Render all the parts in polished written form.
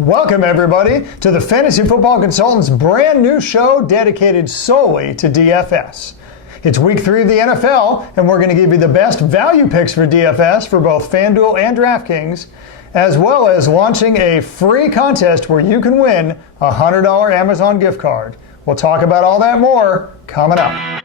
Welcome, everybody, to the Fantasy Football Consultant's brand new show dedicated solely to DFS. It's week 3 of the NFL, and we're going to give you the best value picks for DFS for both FanDuel and DraftKings, as well as launching a free contest where you can win a $100 Amazon gift card. We'll talk about all that more coming up.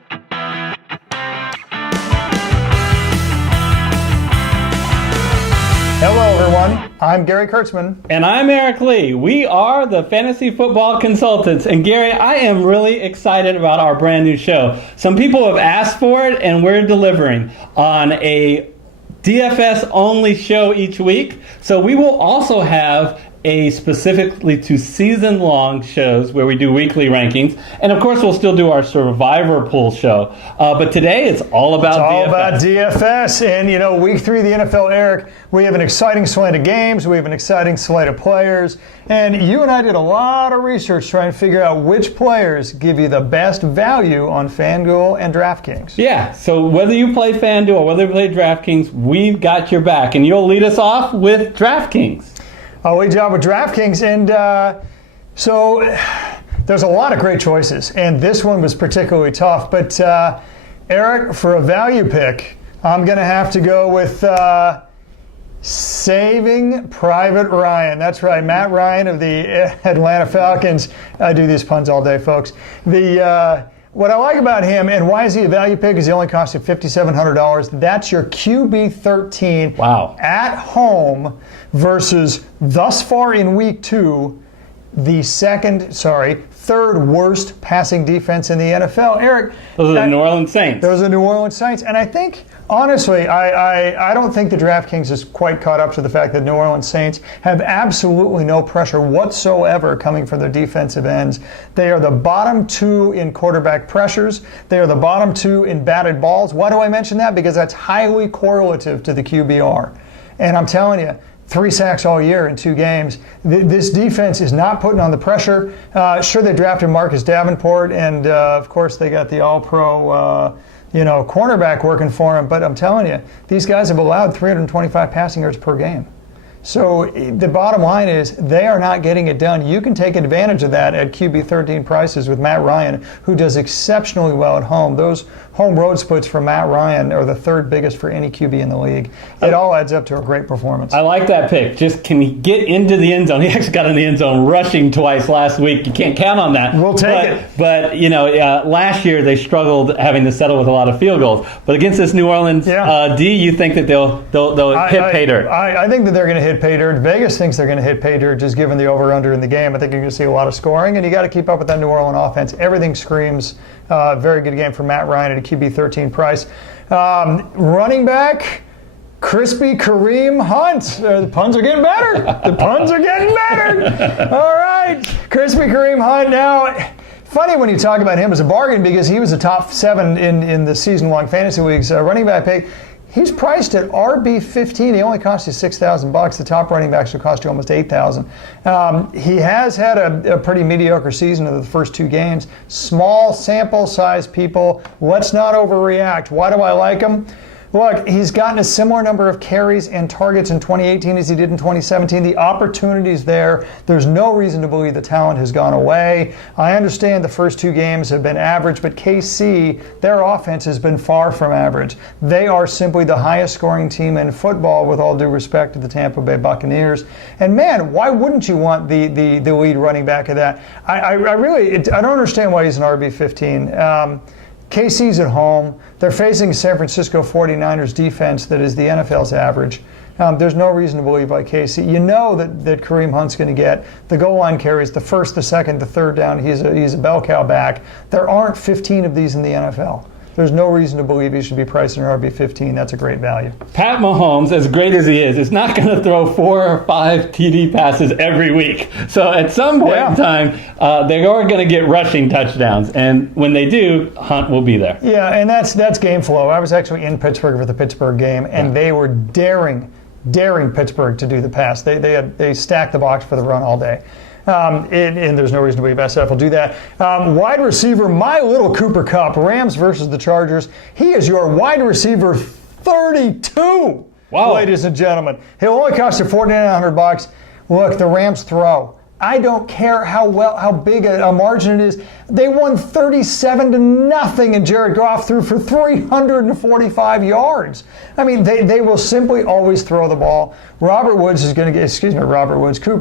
Hello, everyone. I'm Gary Kurtzman. And I'm Eric Lee. We are the Fantasy Football Consultants. And Gary, I am really excited about our brand new show. Some people have asked for it, and we're delivering on a DFS-only show each week. So we will also have a specifically to season-long shows where we do weekly rankings. And, of course, we'll still do our Survivor Pool show. But today it's all about DFS. It's all about DFS. And, you know, week 3 of the NFL, Eric, we have an exciting slate of games. We have an exciting slate of players. And you and I did a lot of research trying to figure out which players give you the best value on FanDuel and DraftKings. Yeah, so whether you play FanDuel or whether you play DraftKings, we've got your back. And you'll lead us off with DraftKings. I'll lead you out with DraftKings, and so there's a lot of great choices, and this one was particularly tough. But Eric, for a value pick, I'm going to have to go with Saving Private Ryan. That's right, Matt Ryan of the Atlanta Falcons. I do these puns all day, folks. What I like about him, and why is he a value pick, is he only cost you $5,700. That's your QB 13 at home versus, thus far in week 2, the third worst passing defense in the NFL. Eric, those are the New Orleans Saints. Those are the New Orleans Saints. And I think, honestly, I don't think the DraftKings is quite caught up to the fact that New Orleans Saints have absolutely no pressure whatsoever coming from their defensive ends. They are the bottom 2 in quarterback pressures. They are the bottom 2 in batted balls. Why do I mention that? Because that's highly correlative to the QBR. And I'm telling you, 3 sacks all year in 2 games. This defense is not putting on the pressure. Sure, they drafted Marcus Davenport, and of course they got the All-Pro cornerback working for him. But I'm telling you, these guys have allowed 325 passing yards per game. So the bottom line is they are not getting it done. You can take advantage of that at QB 13 prices with Matt Ryan, who does exceptionally well at home. Those home road splits for Matt Ryan are the 3rd biggest for any QB in the league. It all adds up to a great performance. I like that pick. Just can he get into the end zone? He actually got in the end zone rushing twice last week. You can't count on that. We'll take it. But, last year they struggled having to settle with a lot of field goals. But against this New Orleans D, you think that they'll hit pay dirt? I think that they're going to hit pay dirt. Vegas thinks they're going to hit pay dirt just given the over-under in the game. I think you're going to see a lot of scoring, and you got to keep up with that New Orleans offense. Everything screams very good game for Matt Ryan at a QB 13 price. Running back, crispy Kareem Hunt. The puns are getting better. The puns are getting better. All right, crispy Kareem Hunt. Now, funny when you talk about him as a bargain because he was a top 7 in the season-long fantasy leagues running back pick. He's priced at RB15. He only cost you $6,000. The top running backs will cost you almost $8,000. He has had a pretty mediocre season of the first 2 games. Small sample size, people. Let's not overreact. Why do I like him? Look, he's gotten a similar number of carries and targets in 2018 as he did in 2017. The opportunity's there. There's no reason to believe the talent has gone away. I understand the first 2 games have been average, but KC, their offense has been far from average. They are simply the highest scoring team in football, with all due respect to the Tampa Bay Buccaneers. And man, why wouldn't you want the lead running back of that? I don't understand why he's an RB15. KC's at home. They're facing a San Francisco 49ers defense that is the NFL's average. There's no reason to believe by KC. You know that Kareem Hunt's going to get the goal line carries, the first, the second, the third down. He's a bell cow back. There aren't 15 of these in the NFL. There's no reason to believe he should be priced in RB15. That's a great value. Pat Mahomes, as great as he is not going to throw 4 or 5 TD passes every week. So at some point in time, they are going to get rushing touchdowns. And when they do, Hunt will be there. Yeah, and that's game flow. I was actually in Pittsburgh for the Pittsburgh game, and they were daring Pittsburgh to do the pass. They stacked the box for the run all day. And there's no reason to believe SF will do that. Wide receiver, my little Cooper Kupp, Rams versus the Chargers. He is your wide receiver 32. Wow. Ladies and gentlemen. He'll only cost you $4,900. Look, the Rams throw. I don't care how big a margin it is. They won 37-0, and Jared Goff threw for 345 yards. I mean, they will simply always throw the ball. Cooper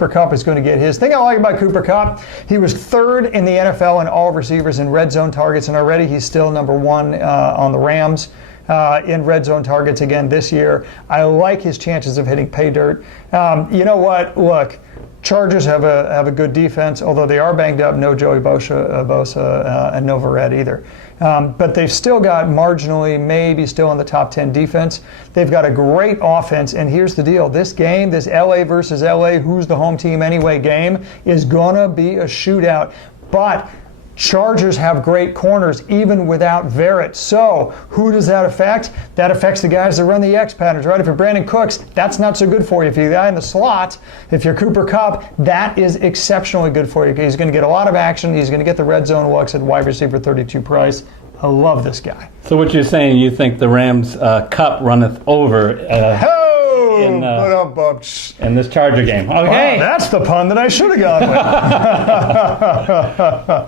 Kupp is going to get his. Thing I like about Cooper Kupp, he was third in the NFL in all receivers in red zone targets, and already he's still number one on the Rams. In red zone targets again this year. I like his chances of hitting pay dirt. You know what? Look, Chargers have a good defense, although they are banged up. No Joey Bosa and no Verrett either. But they've still got marginally, maybe still in the top 10 defense. They've got a great offense, and here's the deal. This game, this LA versus LA, who's the home team anyway game, is going to be a shootout. But Chargers have great corners even without Verrett. So who does that affect? That affects the guys that run the X patterns, right? If you're Brandon Cooks, that's not so good for you. If you're the guy in the slot, if you're Cooper Kupp, that is exceptionally good for you. He's going to get a lot of action. He's going to get the red zone looks at wide receiver 32 price. I love this guy. So what you're saying, you think the Rams Cup runneth over in this Charger game? Okay. Wow, that's the pun that I should have gone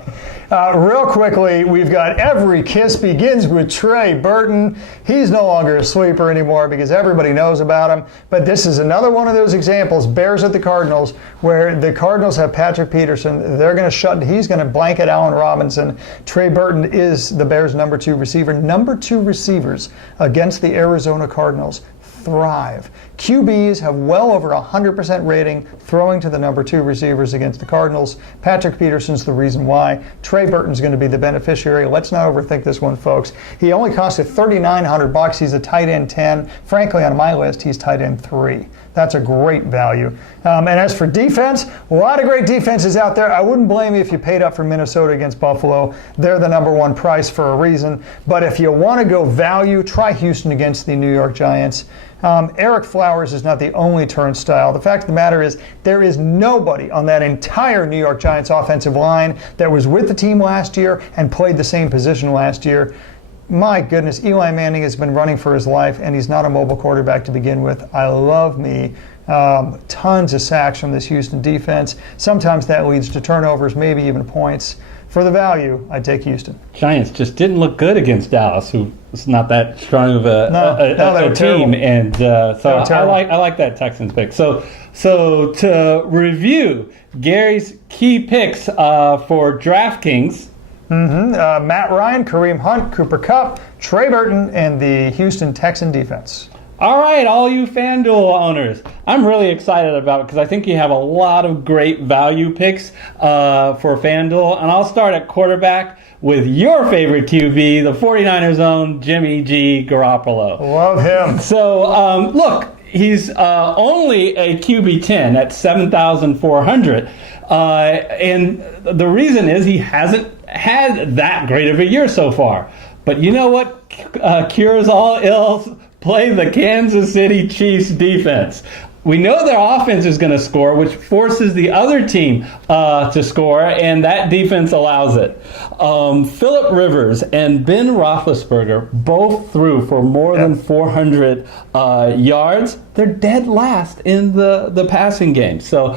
with. Real quickly, we've got every kiss begins with Trey Burton. He's no longer a sleeper anymore because everybody knows about him. But this is another one of those examples, Bears at the Cardinals, where the Cardinals have Patrick Peterson. They're going to he's going to blanket Allen Robinson. Trey Burton is the Bears' number 2 receiver. Number 2 receivers against the Arizona Cardinals thrive. QBs have well over 100% rating throwing to the number 2 receivers against the Cardinals. Patrick Peterson's the reason why. Trey Burton's going to be the beneficiary. Let's not overthink this one, folks. He only costed $3,900. He's a tight end 10. Frankly, on my list, he's tight end 3. That's a great value. And as for defense, a lot of great defenses out there. I wouldn't blame you if you paid up for Minnesota against Buffalo. They're the number 1 price for a reason. But if you want to go value, try Houston against the New York Giants. Eric Flowers is not the only turnstile. The fact of the matter is there is nobody on that entire New York Giants offensive line that was with the team last year and played the same position last year. My goodness, Eli Manning has been running for his life, and he's not a mobile quarterback to begin with. I love me tons of sacks from this Houston defense. Sometimes that leads to turnovers, maybe even points. For the value, I'd take Houston. Giants just didn't look good against Dallas, who is not that strong of a team, and so I like that Texans pick. So to review Gary's key picks for DraftKings. Matt Ryan, Kareem Hunt, Cooper Kupp, Trey Burton, and the Houston Texan defense. All right, all you FanDuel owners, I'm really excited about it because I think you have a lot of great value picks for FanDuel. And I'll start at quarterback with your favorite QB, the 49ers own Jimmy G. Garoppolo. Love him. So, look, he's only a QB 10 at 7,400. And the reason is he hasn't had that great of a year so far. But you know what cures all ills? Play the Kansas City Chiefs defense. We know their offense is going to score, which forces the other team to score, and that defense allows it. Phillip Rivers and Ben Roethlisberger both threw for more than 400 yards. They're dead last in the passing game. So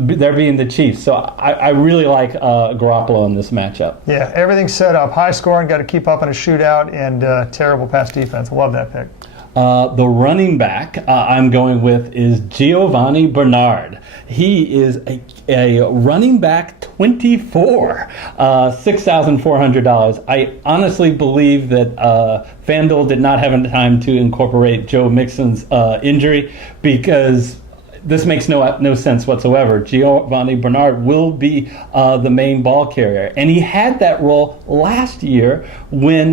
they're being the Chiefs. So I really like Garoppolo in this matchup. Yeah, everything's set up. High scoring, got to keep up in a shootout, and terrible pass defense. Love that pick. The running back I'm going with is Giovanni Bernard. He is a running back 24, $6,400. I honestly believe that FanDuel did not have time to incorporate Joe Mixon's injury because this makes no sense whatsoever. Giovanni Bernard will be the main ball carrier, and he had that role last year when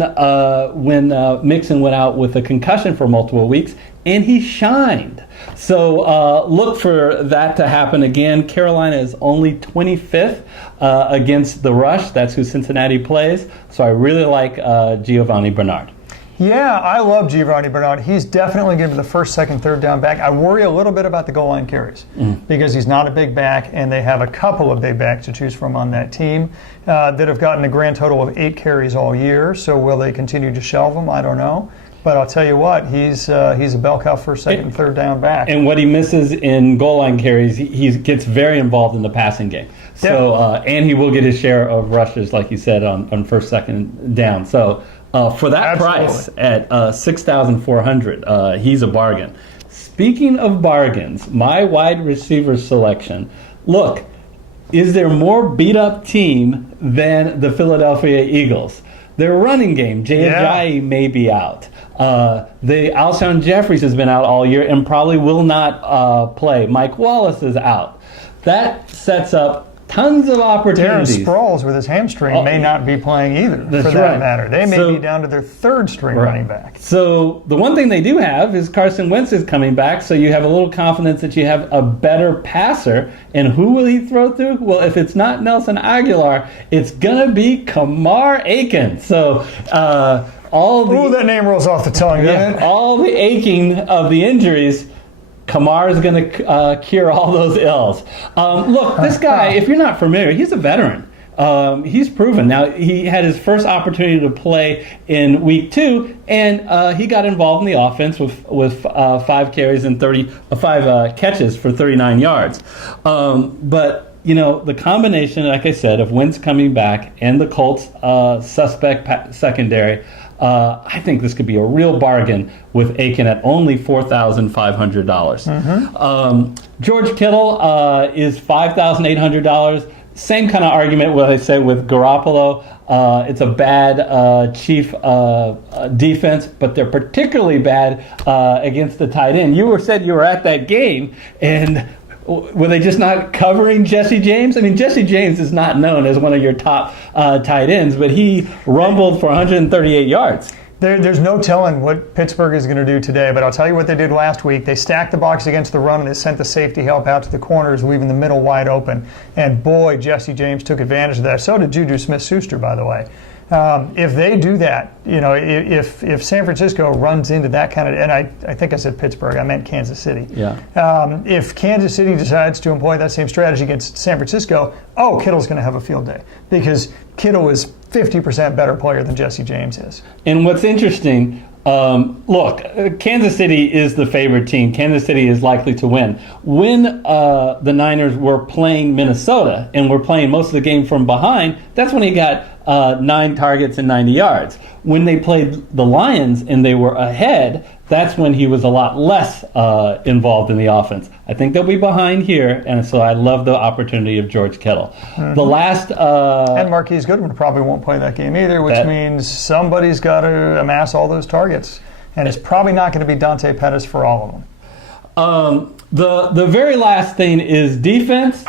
Mixon went out with a concussion for multiple weeks, and he shined. So look for that to happen again. Carolina is only 25th against the rush. That's who Cincinnati plays. So I really like Giovanni Bernard. Yeah, I love Giovanni Bernard. He's definitely going to be the first, second, third down back. I worry a little bit about the goal line carries because he's not a big back, and they have a couple of big backs to choose from on that team that have gotten a grand total of 8 carries all year. So will they continue to shelve them? I don't know. But I'll tell you what, he's a bell cow first, second, and third down back. And what he misses in goal line carries, he gets very involved in the passing game. So and he will get his share of rushes, like you said, on first, second down. So for that price at $6,400, he's a bargain. Speaking of bargains, my wide receiver selection. Look, is there more beat up team than the Philadelphia Eagles? Their running game, Jay Ajayi may be out. The Alshon Jeffries has been out all year and probably will not play. Mike Wallace is out. That sets up tons of opportunities. Darren Sproles with his hamstring may not be playing either, for that matter. They may be down to their third string running back. So the one thing they do have is Carson Wentz is coming back, so you have a little confidence that you have a better passer. And who will he throw through? Well, if it's not Nelson Aguilar, it's going to be Kamar Aiken. So that name rolls off the tongue, doesn't it? All the aching of the injuries, Kamar is going to cure all those ills. Look, this guy, if you're not familiar, he's a veteran. He's proven. Now, he had his first opportunity to play in week 2, and he got involved in the offense with 5 carries and 5 catches for 39 yards. But, the combination, like I said, of Wentz coming back and the Colts' suspect secondary, I think this could be a real bargain with Aiken at only $4,500. George Kittle is $5,800. Same kind of argument what I said with Garoppolo. It's a bad Chief defense, but they're particularly bad against the tight end. You said you were at that game, and were they just not covering Jesse James? I mean, Jesse James is not known as one of your top tight ends, but he rumbled for 138 yards. There's no telling what Pittsburgh is going to do today, but I'll tell you what they did last week. They stacked the box against the run, and they sent the safety help out to the corners, leaving the middle wide open. And boy, Jesse James took advantage of that. So did Juju Smith-Schuster, by the way. If they do that, if San Francisco runs into that kind of, and I think I said Pittsburgh, I meant Kansas City. Yeah. If Kansas City decides to employ that same strategy against San Francisco, Kittle's going to have a field day because Kittle is 50% better player than Jesse James is. And what's interesting, look, Kansas City is the favorite team. Kansas City is likely to win. When the Niners were playing Minnesota and were playing most of the game from behind, that's when he got 9 targets and 90 yards. When they played the Lions and they were ahead, that's when he was a lot less involved in the offense. I think they'll be behind here, and so I love the opportunity of George Kittle. The last... and Marquise Goodwin probably won't play that game either, which means somebody's got to amass all those targets. And it's probably not going to be Dante Pettis for all of them. The very last thing is defense.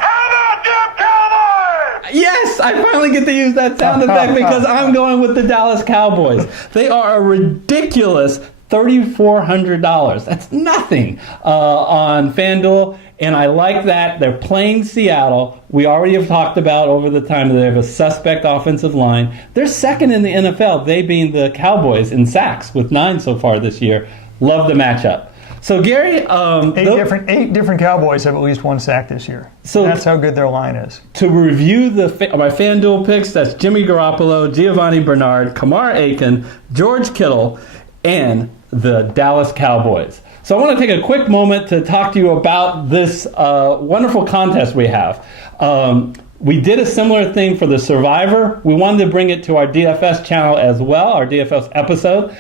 Yes, I finally get to use that sound effect because I'm going with the Dallas Cowboys. They are a ridiculous $3,400. That's nothing on FanDuel, and I like that. They're playing Seattle. We already have talked about over the time that they have a suspect offensive line. They're second in the NFL, they being the Cowboys in sacks with 9 so far this year. Love the matchup. So, Gary... 8 different Cowboys have at least 1 sack this year. So that's how good their line is. To review my FanDuel picks, that's Jimmy Garoppolo, Giovanni Bernard, Kamar Aiken, George Kittle, and the Dallas Cowboys. So I want to take a quick moment to talk to you about this wonderful contest we have. We did a similar thing for the Survivor. We wanted to bring it to our DFS channel as well, our DFS episode.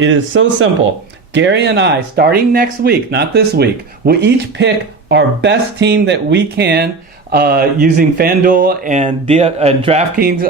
It is so simple. Gary and I, starting next week, not this week, will each pick our best team that we can using FanDuel and DraftKings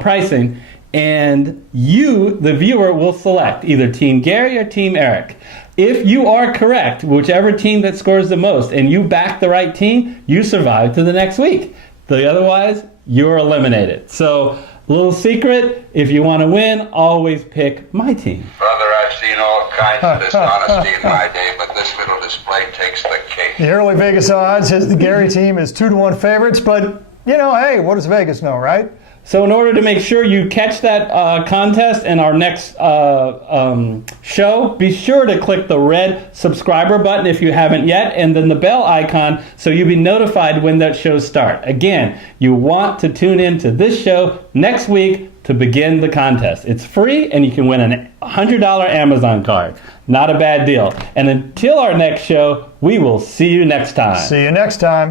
pricing. And you, the viewer, will select either Team Gary or Team Eric. If you are correct, whichever team that scores the most, and you back the right team, you survive to the next week. Otherwise, you're eliminated. So, little secret, if you want to win, always pick my team. Brother, I've seen all kinds of dishonesty in my day, but this little display takes the cake. The early Vegas odds says the Gary team is 2-1 favorites, but, hey, what does Vegas know, right? So in order to make sure you catch that contest in our next show, be sure to click the red subscriber button if you haven't yet, and then the bell icon so you'll be notified when that shows start. Again, you want to tune in to this show next week, to begin the contest. It's free, and you can win a $100 Amazon card. Not a bad deal. And until our next show, we will see you next time. See you next time.